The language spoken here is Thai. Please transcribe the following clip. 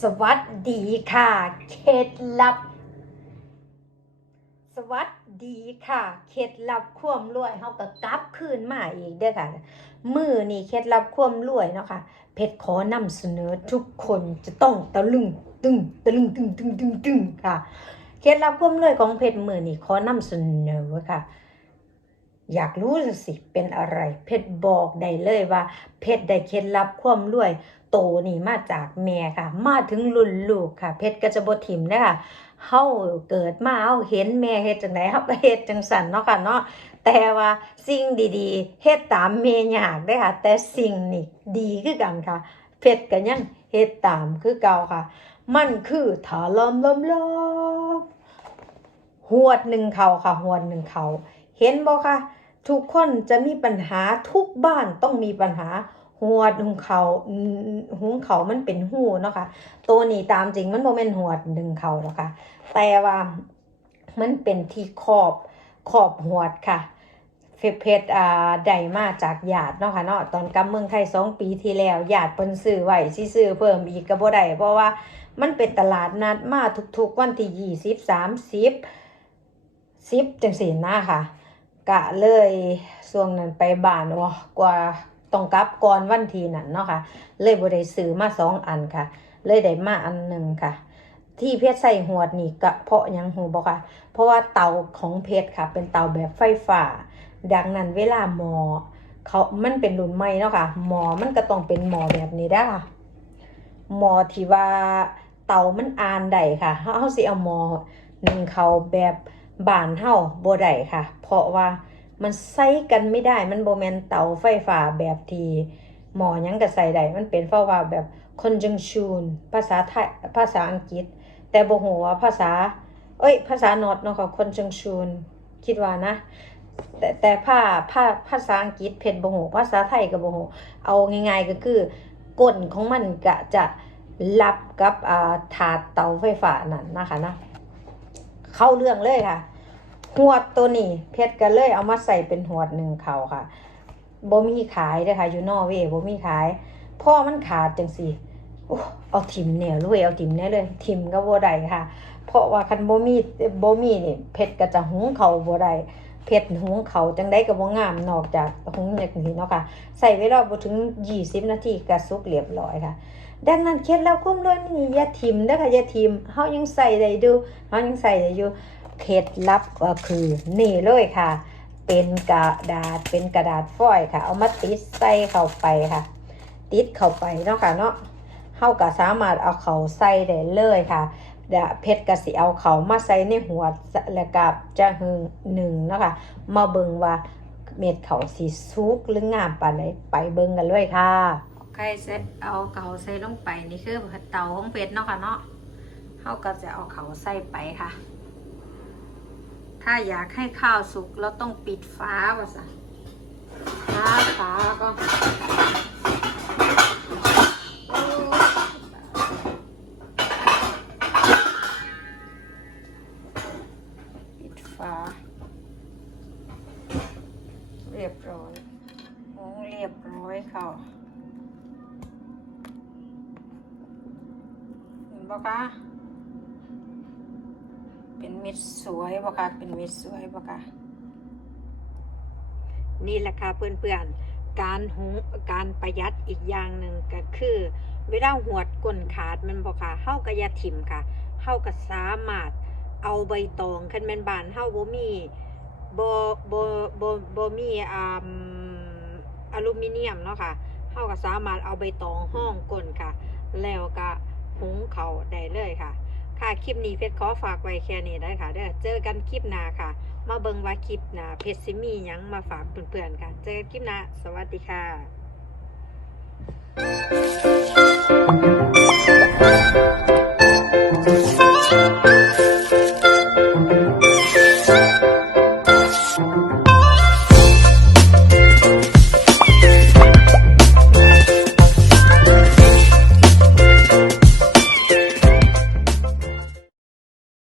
สวัสดีค่ะ เคล็ดลับ สวัสดีค่ะ เคล็ดลับความรวยเฮาก็กลับคืนมาอีกเด้อค่ะ มือนี่เคล็ดลับความรวยเนาะค่ะ เพชรขอนำเสนอทุกคนจะต้องตะลึงตึงตะลึงตึงตึงตึงตึงค่ะ เคล็ดลับความรวยของเพชรมือนี่ขอนำเสนอค่ะ อยากรู้สิเป็นอะไร เพชรบอกได้เลยว่า เพชรได้เคล็ดลับความรวย โตนี่มาจากแม่ค่ะ มาถึงรุ่นลูกค่ะ เพชรก็จะบ่ถิ่มเด้อค่ะเฮาเกิดมาเฮาเห็นแม่เฮ็ดจังไดเฮาก็เฮ็ดจังสั่นเนาะค่ะเนาะแต่ว่าสิ่งดีๆเฮ็ดตามแม่ยากเด้ค่ะ แต่สิ่งนี่ดีคือกันค่ะ เพชรก็ยังเฮ็ดตามคือเก่าค่ะ มันคือถาลอมลอมลอมหวดหนึ่งเขาค่ะหวดหนึ่งเขาเห็นบ่ค่ะ ทุกคนจะมีปัญหาทุกบ้านต้องมีปัญหาหัวดหุงเขาหุงเขามันเป็นหูเนาะค่ะตัวนี้ตามจริงมันบ่แม่นหัวดหนึ่งเขาหรอกค่ะแต่ว่ามันเป็นที่ขอบขอบหัวดค่ะเฟเพชรอ่าได้มาจากญาติเนาะค่ะเนาะตอนกลับเมืองไทยสองปีที่แล้วญาติเพิ่นซื้อไว้สิซื้อเพิ่มอีกก็บ่ได้เพราะว่ามันเป็นตลาดนัดมาทุกๆวันที่ยี่สิบสามสิบสิบจังสี่นะค่ะ กะเลยช่วงนั้นไปบ้านว่กว่าต้องกลับก่อนวันทีนั้นเนาะค่ะ เลยบ่ได้ซื้อมาสองอันค่ะ เลยได้มาอันหนึ่งค่ะ ที่เพชรใส่หัวดนี่ก็เพราะยังหูบ่ค่ะ เพราะว่าเตาของเพชรค่ะ เป็นเตาแบบไฟฟ้า ดังนั้นเวลาหมอเขามันเป็นรุ่นใหม่เนาะค่ะ หมอมันก็ต้องเป็นหมอแบบนี้ได้ค่ะหมอที่ว่าเตามันอ่านได้ค่ะเฮาเฮาสิเอาหมอหนึ่งเขาแบบ บานเฮาบ่ได้ค่ะ เพราะว่ามันใช้กันไม่ได้มันโบแมนเตาไฟฟ้าแบบทีหมอยังก็ใส่ได้มันเป็นไฟฟ้าแบบ conjunction ภาษาไทยภาษาอังกฤษ แต่บ่ฮู้ว่าภาษา เอ้ย ภาษานอตเนาะค่ะ conjunction คิดว่านะ แต่แต่ภาภาภาษาอังกฤษเพชรบ่ฮู้ภาษาไทยก็บ่ฮู้เอาง่ายๆก็คือก้นของมันก็จะรับกับอ่าถาดเตาไฟฟ้านั่นนะคะนะ เข้าเรื่องเลยค่ะ หัวดตัวนี้เพชรกันเลยเอามาใส่เป็นหัวดหนึ่งเขาค่ะบ่มีขายเด้อค่ะอยู่นอเวบ่มีขาย พ่อมันขาดจังสิเอาทิมเนี่ยเลยเอาทิมเนี่ยเลยทิมก็บ่ได้ค่ะ เพราะว่าคันบ่มีบ่มีนี่เพชรก็จะหุงเขาบ่ได้ เพชรหุงเขาจังได้ก็บ่งามนอกจากหุงอย่างนี้เนาะค่ะใส่เวลาบ่ถึง20นาทีก็สุกเรียบร้อยค่ะ ดังนั้นเคล็ดลับความรวยนี่อย่าทิมเด้อค่ะอย่าทิมเฮายังใส่ได้อยู่เฮายังใส่ได้อยู่เคล็ดลับก็คือนี่เลยค่ะ เป็นกระดาษเป็นกระดาษฟอยล์ค่ะ เอามาติดใส่เข้าไปค่ะ ติดเข้าไปเนาะค่ะเนาะเฮาก็สามารถเอาเขาใส่ได้เลยค่ะเดี๋ยวเพชรก็สิเอาเขามาใส่ในหัวแล้วก็จะหึงหนึ่งนะคะมาเบิงว่าเม็ดเขาสิสุกหรืองามปานใดไปเบิงกันเลยค่ะใครเสร็จเอาเขาใส่ลงไปนี่คือเตาของเพชรเนาะค่ะเนาะเฮาก็จะเอาเขาใส่ไปค่ะ ถ้าอยากให้ข้าวสุกเราต้องปิดฟ้าว่ะสะฟ้าฟ้าก็ เห็นปะคะเป็นเม็ดสวยบ่คะเป็นเม็ดสวยบ่คะนี่แหละค่ะเพื่อนๆ การหุงการประหยัดอีกอย่างหนึ่งก็คือเวลาหวดก้นขาดมันบ่ค่ะเฮาก็อย่าถิ่มค่ะเฮาก็สามารถเอาใบตองคันแม่นบ้านเฮาบ่มีบ่บ่บ่บ่มีอ่าอลูมิเนียมเนาะค่ะเฮาก็สามารถเอาใบตองห้องก้นค่ะ แล้วก็ หุงเขาได้เลยค่ะ ค่ะคลิปนี้เพชรขอฝากไว้แค่นี้ได้ค่ะเด้อเจอกันคลิปหน้าค่ะ มาเบิงว่าคลิปหน้าเพชรซิมียังมาฝากเพื่อนๆค่ะ เจอกันคลิปหน้าสวัสดีค่ะ